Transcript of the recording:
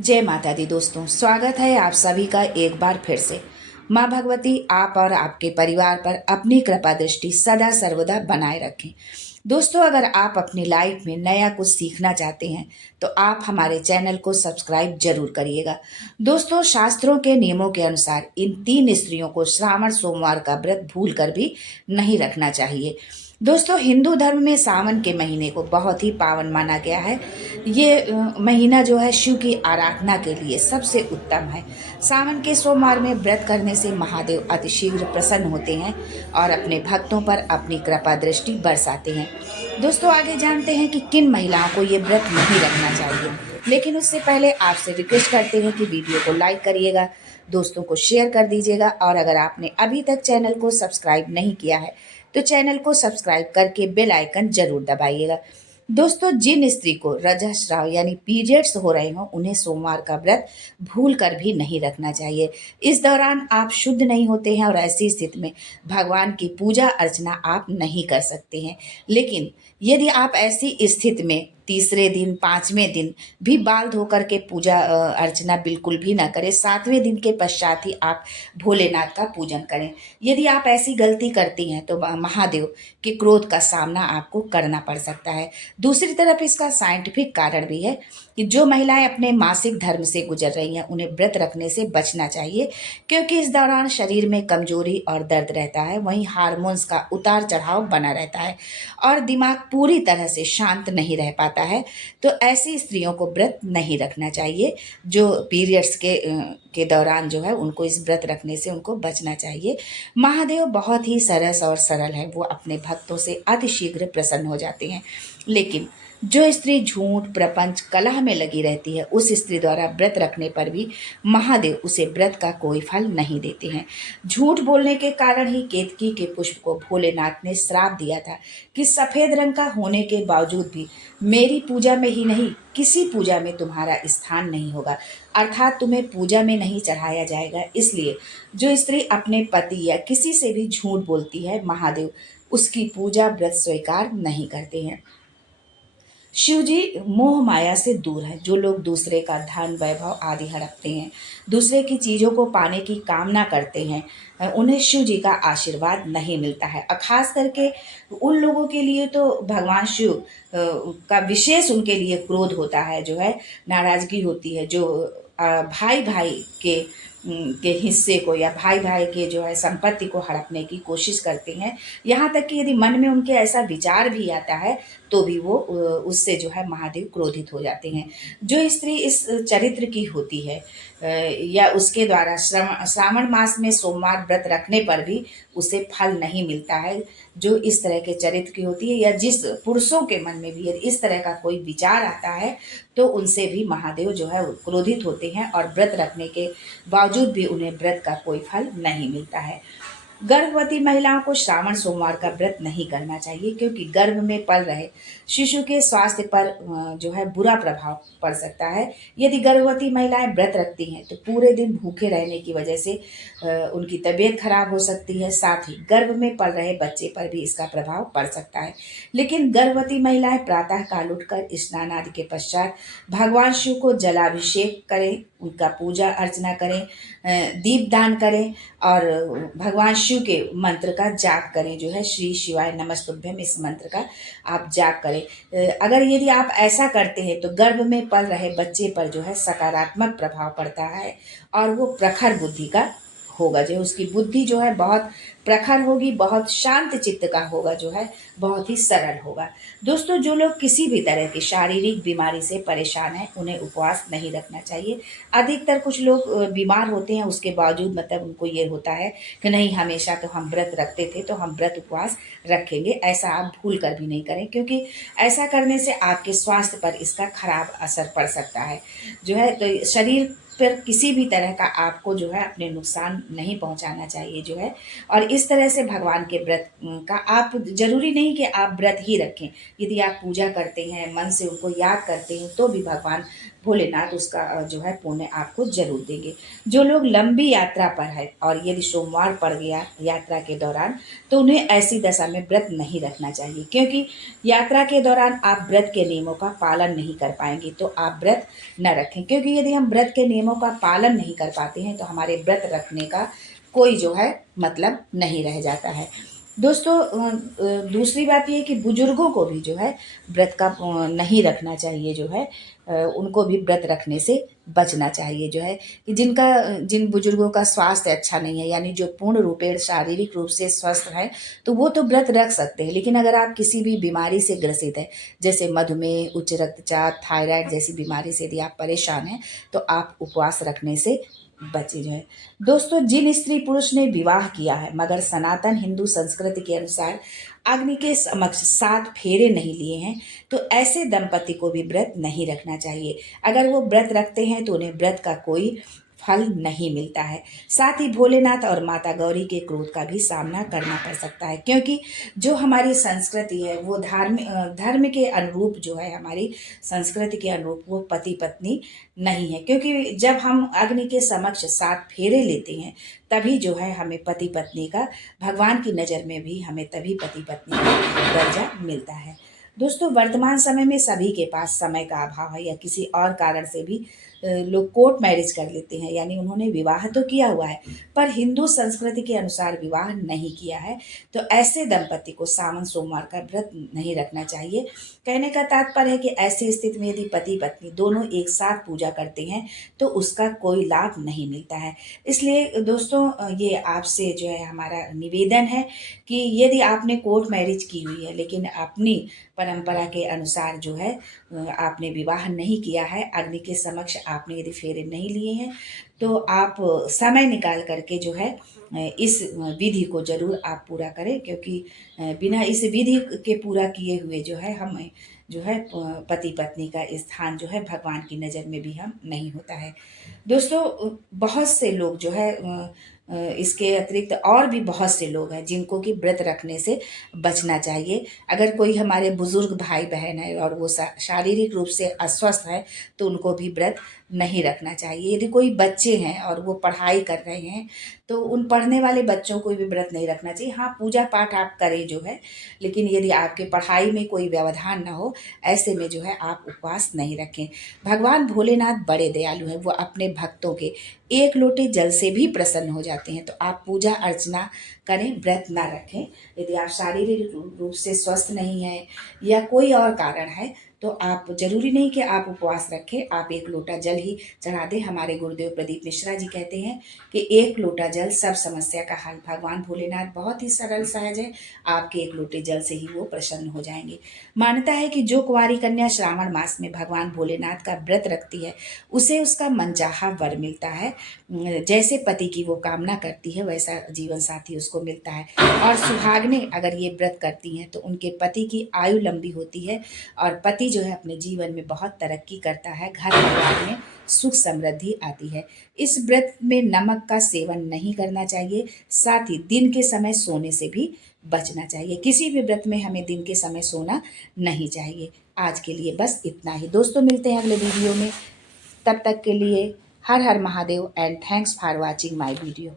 जय माता दी दोस्तों, स्वागत है आप सभी का एक बार फिर से। माँ भगवती आप और आपके परिवार पर अपनी कृपा दृष्टि सदा सर्वदा बनाए रखें। दोस्तों, अगर आप अपनी लाइफ में नया कुछ सीखना चाहते हैं तो आप हमारे चैनल को सब्सक्राइब जरूर करिएगा। दोस्तों, शास्त्रों के नियमों के अनुसार इन 3 स्त्रियों को श्रावण सोमवार का व्रत भूल कर भी नहीं रखना चाहिए। दोस्तों, हिंदू धर्म में सावन के महीने को बहुत ही पावन माना गया है। ये महीना जो है शिव की आराधना के लिए सबसे उत्तम है। सावन के सोमवार में व्रत करने से महादेव अतिशीघ्र प्रसन्न होते हैं और अपने भक्तों पर अपनी कृपा दृष्टि बरसाते हैं। दोस्तों, आगे जानते हैं कि किन महिलाओं को ये व्रत नहीं रखना चाहिए, लेकिन उससे पहले आपसे रिक्वेस्ट करते हैं कि वीडियो को लाइक करिएगा, दोस्तों को शेयर कर दीजिएगा और अगर आपने अभी तक चैनल को सब्सक्राइब नहीं किया है तो चैनल को सब्सक्राइब करके बेल आइकन जरूर दबाइएगा। दोस्तों, जिन स्त्री को रजस्राव यानी पीरियड्स हो रहे हों उन्हें सोमवार का व्रत भूल कर भी नहीं रखना चाहिए। इस दौरान आप शुद्ध नहीं होते हैं और ऐसी स्थिति में भगवान की पूजा अर्चना आप नहीं कर सकते हैं। लेकिन यदि आप ऐसी स्थिति में तीसरे दिन 5वें दिन भी बाल धोकर के पूजा अर्चना बिल्कुल भी ना करें, 7वें दिन के पश्चात ही आप भोलेनाथ का पूजन करें। यदि आप ऐसी गलती करती हैं तो महादेव के क्रोध का सामना आपको करना पड़ सकता है। दूसरी तरफ इसका साइंटिफिक कारण भी है कि जो महिलाएं अपने मासिक धर्म से गुजर रही हैं उन्हें व्रत रखने से बचना चाहिए, क्योंकि इस दौरान शरीर में कमजोरी और दर्द रहता है, वहीं हार्मोन्स का उतार चढ़ाव बना रहता है और दिमाग पूरी तरह से शांत नहीं रह पाता है। तो ऐसी स्त्रियों को व्रत नहीं रखना चाहिए। जो पीरियड्स के दौरान जो है उनको इस व्रत रखने से उनको बचना चाहिए। महादेव बहुत ही सरस और सरल है, वो अपने भक्तों से अतिशीघ्र प्रसन्न हो जाते हैं। लेकिन जो स्त्री झूठ प्रपंच कलह में लगी रहती है उस स्त्री द्वारा व्रत रखने पर भी महादेव उसे व्रत का कोई फल नहीं देते हैं। झूठ बोलने के कारण ही केतकी के पुष्प को भोलेनाथ ने श्राप दिया था कि सफेद रंग का होने के बावजूद भी मेरी पूजा में ही नहीं किसी पूजा में तुम्हारा स्थान नहीं होगा, अर्थात तुम्हें पूजा में नहीं चढ़ाया जाएगा। इसलिए जो स्त्री अपने पति या किसी से भी झूठ बोलती है महादेव उसकी पूजा व्रत स्वीकार नहीं करते हैं। शिव जी मोह माया से दूर है। जो लोग दूसरे का धन वैभव आदि हड़पते हैं, दूसरे की चीज़ों को पाने की कामना करते हैं, उन्हें शिव जी का आशीर्वाद नहीं मिलता है। और खास करके उन लोगों के लिए तो भगवान शिव का विशेष उनके लिए क्रोध होता है, जो है नाराजगी होती है। जो भाई भाई के हिस्से को या भाई भाई के जो है संपत्ति को हड़पने की कोशिश करते हैं। यहाँ तक कि यदि मन में उनके ऐसा विचार भी आता है तो भी वो उससे जो है महादेव क्रोधित हो जाते हैं। जो स्त्री इस चरित्र की होती है या उसके द्वारा श्रावण मास में सोमवार व्रत रखने पर भी उसे फल नहीं मिलता है, जो इस तरह के चरित्र की होती है, या जिस पुरुषों के मन में भी यदि इस तरह का कोई विचार आता है तो उनसे भी महादेव जो है क्रोधित होते हैं और व्रत रखने के बावजूद भी उन्हें व्रत का कोई फल नहीं मिलता है। गर्भवती महिलाओं को श्रावण सोमवार का व्रत नहीं करना चाहिए, क्योंकि गर्भ में पल रहे शिशु के स्वास्थ्य पर जो है बुरा प्रभाव पड़ सकता है। यदि गर्भवती महिलाएं व्रत रखती हैं तो पूरे दिन भूखे रहने की वजह से उनकी तबीयत खराब हो सकती है, साथ ही गर्भ में पल रहे बच्चे पर भी इसका प्रभाव पड़ सकता है। लेकिन गर्भवती महिलाएं प्रातः काल उठकर स्नान आदि के पश्चात भगवान शिव को जलाभिषेक करें, उनका पूजा अर्चना करें, दीपदान करें और भगवान शिव के मंत्र का जाप करें, जो है श्री शिवाय नमस्तुभ्यम, इस मंत्र का आप जाप करें। अगर यदि आप ऐसा करते हैं तो गर्भ में पल रहे बच्चे पर जो है सकारात्मक प्रभाव पड़ता है और वो प्रखर बुद्धि का होगा, जो उसकी बुद्धि जो है बहुत प्रखर होगी, बहुत शांत चित्त का होगा, जो है बहुत ही सरल होगा। दोस्तों, जो लोग किसी भी तरह की शारीरिक बीमारी से परेशान हैं उन्हें उपवास नहीं रखना चाहिए। अधिकतर कुछ लोग बीमार होते हैं, उसके बावजूद मतलब उनको ये होता है कि नहीं हमेशा तो हम व्रत रखते थे तो हम व्रत उपवास रखेंगे। ऐसा आप भूल कर भी नहीं करें, क्योंकि ऐसा करने से आपके स्वास्थ्य पर इसका खराब असर पड़ सकता है। जो है तो शरीर पर किसी भी तरह का आपको जो है अपने नुकसान नहीं पहुंचाना चाहिए, जो है। और इस तरह से भगवान के व्रत का आप जरूरी नहीं कि आप व्रत ही रखें। यदि आप पूजा करते हैं, मन से उनको याद करते हैं तो भी भगवान भोलेनाथ उसका जो है पुण्य आपको जरूर देंगे। जो लोग लंबी यात्रा पर है और यदि सोमवार पड़ गया यात्रा के दौरान, तो उन्हें ऐसी दशा में व्रत नहीं रखना चाहिए, क्योंकि यात्रा के दौरान आप व्रत के नियमों का पालन नहीं कर पाएंगे, तो आप व्रत न रखें। क्योंकि यदि हम व्रत के नियमों का पालन नहीं कर पाते हैं तो हमारे व्रत रखने का कोई जो है मतलब नहीं रह जाता है। दोस्तों दूसरी बात ये है कि बुजुर्गों को भी जो है व्रत का नहीं रखना चाहिए, जो है उनको भी व्रत रखने से बचना चाहिए। जो है कि जिन बुजुर्गों का स्वास्थ्य अच्छा नहीं है, यानी जो पूर्ण रूपेण शारीरिक रूप से स्वस्थ है, तो वो तो व्रत रख सकते हैं। लेकिन अगर आप किसी भी बीमारी से ग्रसित है, जैसे मधुमेह, उच्च रक्तचाप, थायराइड जैसी बीमारी से यदि आप परेशान हैं, तो आप उपवास रखने से बचे जो है। दोस्तों जिन स्त्री पुरुष ने विवाह किया है मगर सनातन हिंदू संस्कृति के अनुसार अग्नि के समक्ष 7 फेरे नहीं लिए हैं, तो ऐसे दंपति को भी व्रत नहीं रखना चाहिए। अगर वो व्रत रखते हैं तो उन्हें व्रत का कोई फल नहीं मिलता है। साथ ही भोलेनाथ और माता गौरी के क्रोध का भी सामना करना पड़ सकता है, क्योंकि जो हमारी संस्कृति है वो धर्म के अनुरूप जो है, हमारी संस्कृति के अनुरूप वो पति पत्नी नहीं है। क्योंकि जब हम अग्नि के समक्ष 7 फेरे लेते हैं, तभी जो है हमें पति पत्नी का, भगवान की नज़र में भी हमें तभी पति पत्नी का दर्जा मिलता है। दोस्तों वर्तमान समय में सभी के पास समय का अभाव है या किसी और कारण से भी लोग कोर्ट मैरिज कर लेते हैं, यानी उन्होंने विवाह तो किया हुआ है पर हिंदू संस्कृति के अनुसार विवाह नहीं किया है, तो ऐसे दंपति को सावन सोमवार का व्रत नहीं रखना चाहिए। कहने का तात्पर्य है कि ऐसी स्थिति में यदि पति पत्नी दोनों एक साथ पूजा करते हैं तो उसका कोई लाभ नहीं मिलता है। इसलिए दोस्तों ये आपसे जो है हमारा निवेदन है कि यदि आपने कोर्ट मैरिज की हुई है लेकिन अपनी परंपरा के अनुसार जो है आपने विवाह नहीं किया है, अग्नि के समक्ष आपने यदि फेरे नहीं लिए हैं, तो आप समय निकाल करके जो है इस विधि को ज़रूर आप पूरा करें। क्योंकि बिना इस विधि के पूरा किए हुए जो है हम जो है पति पत्नी का स्थान जो है भगवान की नज़र में भी हम नहीं होता है। दोस्तों बहुत से लोग जो है इसके अतिरिक्त और भी बहुत से लोग हैं जिनको कि व्रत रखने से बचना चाहिए। अगर कोई हमारे बुजुर्ग भाई बहन है और वो शारीरिक रूप से अस्वस्थ है, तो उनको भी व्रत नहीं रखना चाहिए। यदि कोई बच्चे हैं और वो पढ़ाई कर रहे हैं, तो उन पढ़ने वाले बच्चों को भी व्रत नहीं रखना चाहिए। हाँ, पूजा पाठ आप करें जो है, लेकिन यदि आपके पढ़ाई में कोई व्यवधान ना हो, ऐसे में जो है आप उपवास नहीं रखें। भगवान भोलेनाथ बड़े दयालु हैं, वो अपने भक्तों के एक लोटे जल से भी प्रसन्न हो जाते हैं। तो आप पूजा अर्चना करें, व्रत ना रखें। यदि आप शारीरिक रूप से स्वस्थ नहीं हैं या कोई और कारण है, तो आप जरूरी नहीं कि आप उपवास रखें, आप एक लोटा जल ही चढ़ा दें। हमारे गुरुदेव प्रदीप मिश्रा जी कहते हैं कि एक लोटा जल सब समस्या का हल। भगवान भोलेनाथ बहुत ही सरल सहज है, आपके एक लोटे जल से ही वो प्रसन्न हो जाएंगे। मान्यता है कि जो कुंवारी कन्या श्रावण मास में भगवान भोलेनाथ का व्रत रखती है, उसे उसका मनचाहा वर मिलता है। जैसे पति की वो कामना करती है वैसा जीवन साथी उसको मिलता है। और सुहागने अगर ये व्रत करती हैं तो उनके पति की आयु लंबी होती है और पति जो है अपने जीवन में बहुत तरक्की करता है, घर परिवार में सुख समृद्धि आती है। इस व्रत में नमक का सेवन नहीं करना चाहिए, साथ ही दिन के समय सोने से भी बचना चाहिए। किसी भी व्रत में हमें दिन के समय सोना नहीं चाहिए। आज के लिए बस इतना ही दोस्तों, मिलते हैं अगले वीडियो में। तब तक के लिए हर हर Mahadev and thanks for watching my video.